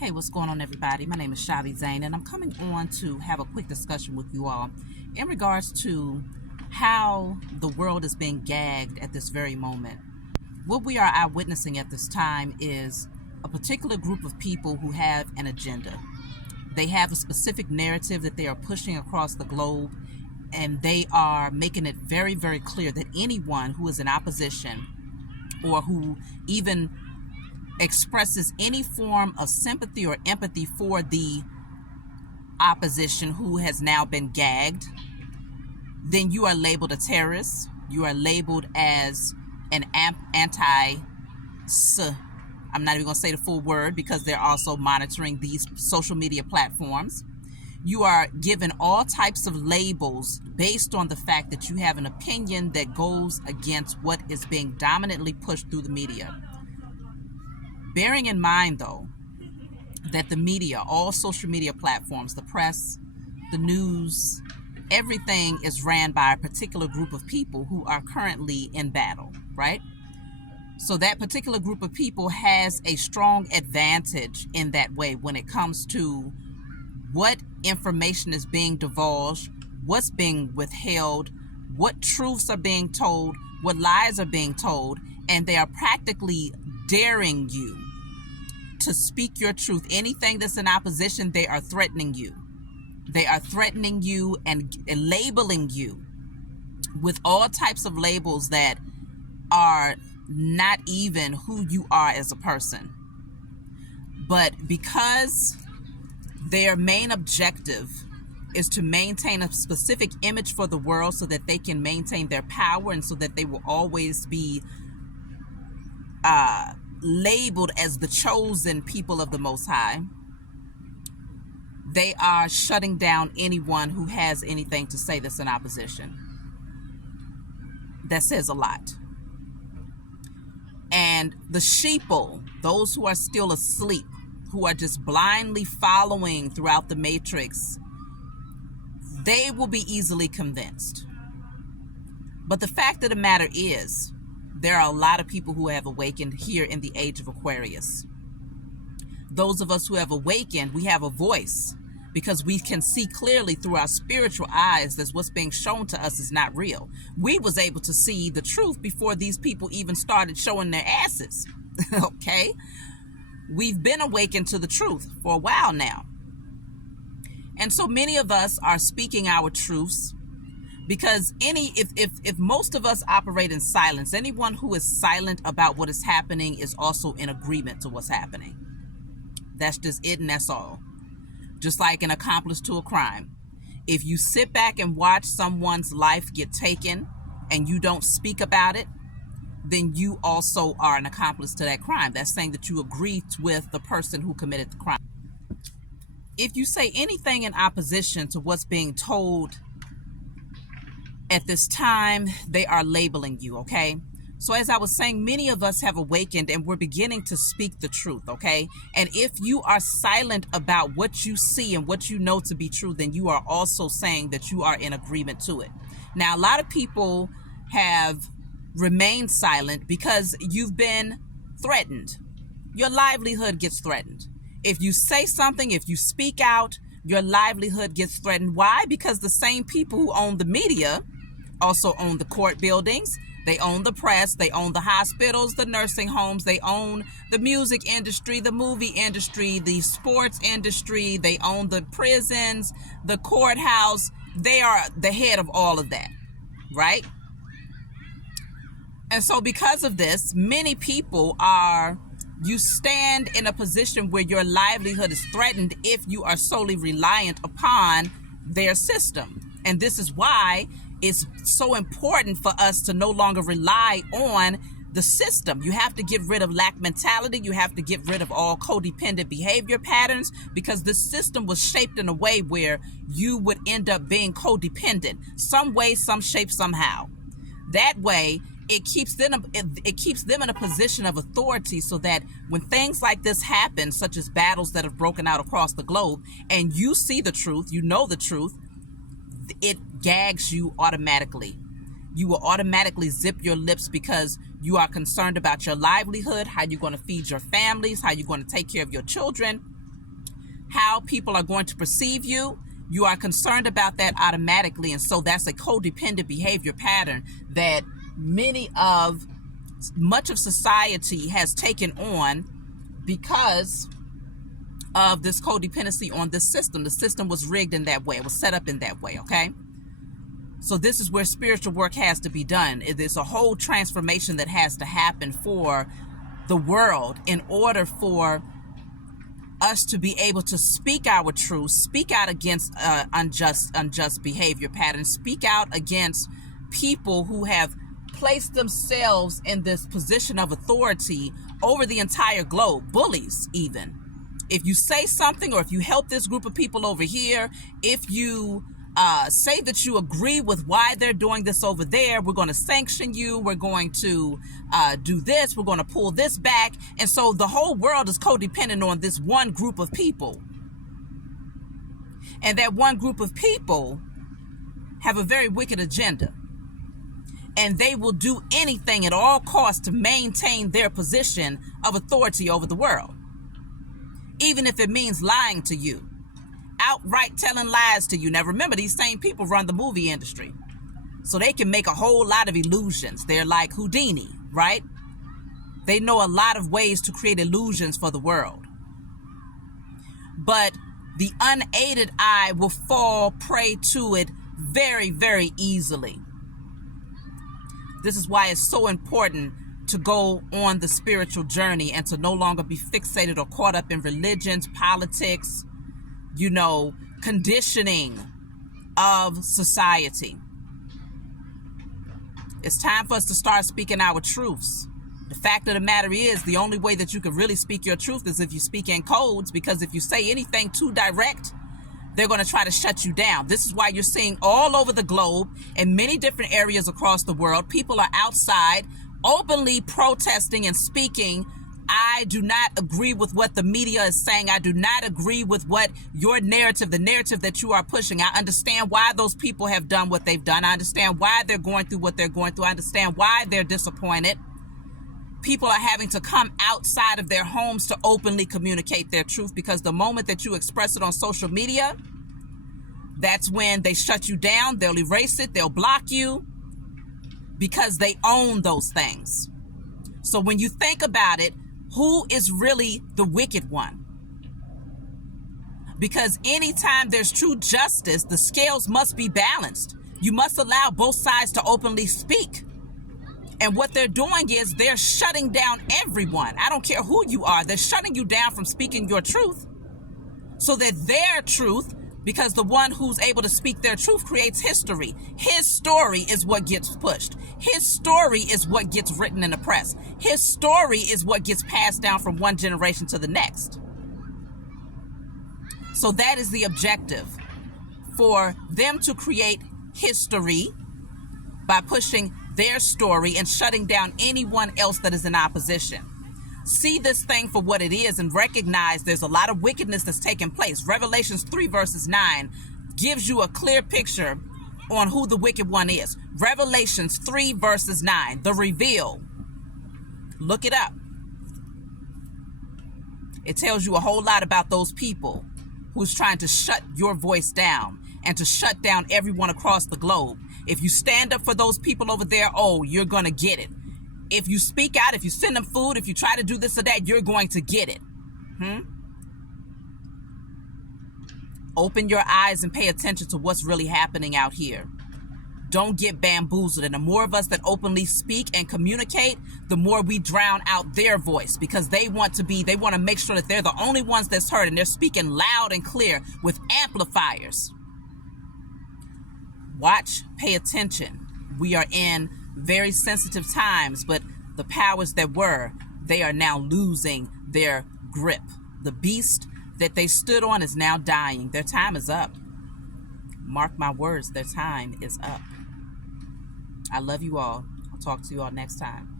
Hey, what's going on, everybody? My name is Shavi Zane, and I'm coming on to have a quick discussion with you all in regards to how the world is being gagged at this very moment. What we are eyewitnessing at this time is a particular group of people who have an agenda. They have a specific narrative that they are pushing across the globe, and they are making it very, very clear that anyone who is in opposition or who even expresses any form of sympathy or empathy for the opposition who has now been gagged, then you are labeled a terrorist. You are labeled as an I'm not even going to say the full word because they're also monitoring these social media platforms. You are given all types of labels based on the fact that you have an opinion that goes against what is being dominantly pushed through the media. Bearing in mind, though, that the media, all social media platforms, the press, the news, everything is ran by a particular group of people who are currently in battle, right? So that particular group of people has a strong advantage in that way when it comes to what information is being divulged, what's being withheld, what truths are being told, what lies are being told, and they are practically daring you to speak your truth. Anything that's in opposition, they are threatening you. They are threatening you and labeling you with all types of labels that are not even who you are as a person. But because their main objective is to maintain a specific image for the world so that they can maintain their power and so that they will always be labeled as the chosen people of the Most High, they are shutting down anyone who has anything to say that's in opposition. That says a lot. And the sheeple, those who are still asleep, who are just blindly following throughout the matrix, they will be easily convinced. But the fact of the matter is, there are a lot of people who have awakened here in the age of Aquarius. Those of us who have awakened, we have a voice because we can see clearly through our spiritual eyes that what's being shown to us is not real. We was able to see the truth before these people even started showing their asses. Okay? We've been awakened to the truth for a while now. And so many of us are speaking our truths because if most of us operate in silence, anyone who is silent about what is happening is also in agreement to what's happening. That's just it, and that's all. Just like an accomplice to a crime. If you sit back and watch someone's life get taken and you don't speak about it, then you also are an accomplice to that crime. That's saying that you agreed with the person who committed the crime. If you say anything in opposition to what's being told at this time, they are labeling you, okay? So as I was saying, many of us have awakened and we're beginning to speak the truth, okay? And if you are silent about what you see and what you know to be true, then you are also saying that you are in agreement to it. Now, a lot of people have remained silent because you've been threatened. Your livelihood gets threatened. If you say something, if you speak out, your livelihood gets threatened. Why? Because the same people who own the media also own the court buildings. They own the press. They own the hospitals, the nursing homes. They own the music industry, the movie industry, the sports industry. They own the prisons, the courthouse. They are the head of all of that, right? And so because of this, many people you stand in a position where your livelihood is threatened if you are solely reliant upon their system. And this is why it's so important for us to no longer rely on the system. You have to get rid of lack mentality. You have to get rid of all codependent behavior patterns because the system was shaped in a way where you would end up being codependent, some way, some shape, somehow. That way, it keeps them in a position of authority so that when things like this happen, such as battles that have broken out across the globe, and you see the truth, you know the truth, it gags you automatically. You will automatically zip your lips because you are concerned about your livelihood, how you're going to feed your families, how you're going to take care of your children. how people are going to perceive you, you are concerned about that automatically. And so that's a codependent behavior pattern that much of society has taken on because of this codependency on this system. The system was rigged in that way. It was set up in that way, okay? So this is where spiritual work has to be done. There's a whole transformation that has to happen for the world in order for us to be able to speak our truth, speak out against unjust behavior patterns, speak out against people who have placed themselves in this position of authority over the entire globe, bullies even. If you say something, or if you help this group of people over here, if you say that you agree with why they're doing this over there, we're going to sanction you, we're going to do this, we're going to pull this back. And so the whole world is codependent on this one group of people. And that one group of people have a very wicked agenda. And they will do anything at all costs to maintain their position of authority over the world. Even if it means lying to you, outright telling lies to you. Now remember, these same people run the movie industry, so they can make a whole lot of illusions. They're like Houdini, right? They know a lot of ways to create illusions for the world. But the unaided eye will fall prey to it very, very easily. This is why it's so important to go on the spiritual journey and to no longer be fixated or caught up in religions, politics, conditioning of society. It's time for us to start speaking our truths. The fact of the matter is, the only way that you can really speak your truth is if you speak in codes, because if you say anything too direct, they're going to try to shut you down. This is why you're seeing all over the globe, in many different areas across the world, people are outside openly protesting and speaking. I do not agree with what the media is saying. I do not agree with what your narrative, the narrative that you are pushing. I understand why those people have done what they've done. I understand why they're going through what they're going through. I understand why they're disappointed. People are having to come outside of their homes to openly communicate their truth, because the moment that you express it on social media, that's when they shut you down. They'll erase it. They'll block you, because they own those things. So when you think about it, who is really the wicked one? Because anytime there's true justice, the scales must be balanced. You must allow both sides to openly speak. And what they're doing is they're shutting down everyone. I don't care who you are. They're shutting you down from speaking your truth, so that their truth, because the one who's able to speak their truth creates history. His story is what gets pushed. His story is what gets written in the press. His story is what gets passed down from one generation to the next. So that is the objective, for them to create history by pushing their story and shutting down anyone else that is in opposition. See this thing for what it is and recognize there's a lot of wickedness that's taking place. Revelations 3 verses 9 gives you a clear picture on who the wicked one is. Revelations 3 verses 9, the reveal. Look it up. It tells you a whole lot about those people who's trying to shut your voice down and to shut down everyone across the globe. If you stand up for those people over there, you're going to get it. If you speak out, if you send them food, if you try to do this or that, you're going to get it. Open your eyes and pay attention to what's really happening out here. Don't get bamboozled. And the more of us that openly speak and communicate, the more we drown out their voice, because they want to make sure that they're the only ones that's heard, and they're speaking loud and clear with amplifiers. Watch, pay attention. We are in very sensitive times, but the powers that were, they are now losing their grip. The beast that they stood on is now dying. Their time is up. Mark my words, their time is up. I love you all. I'll talk to you all next time.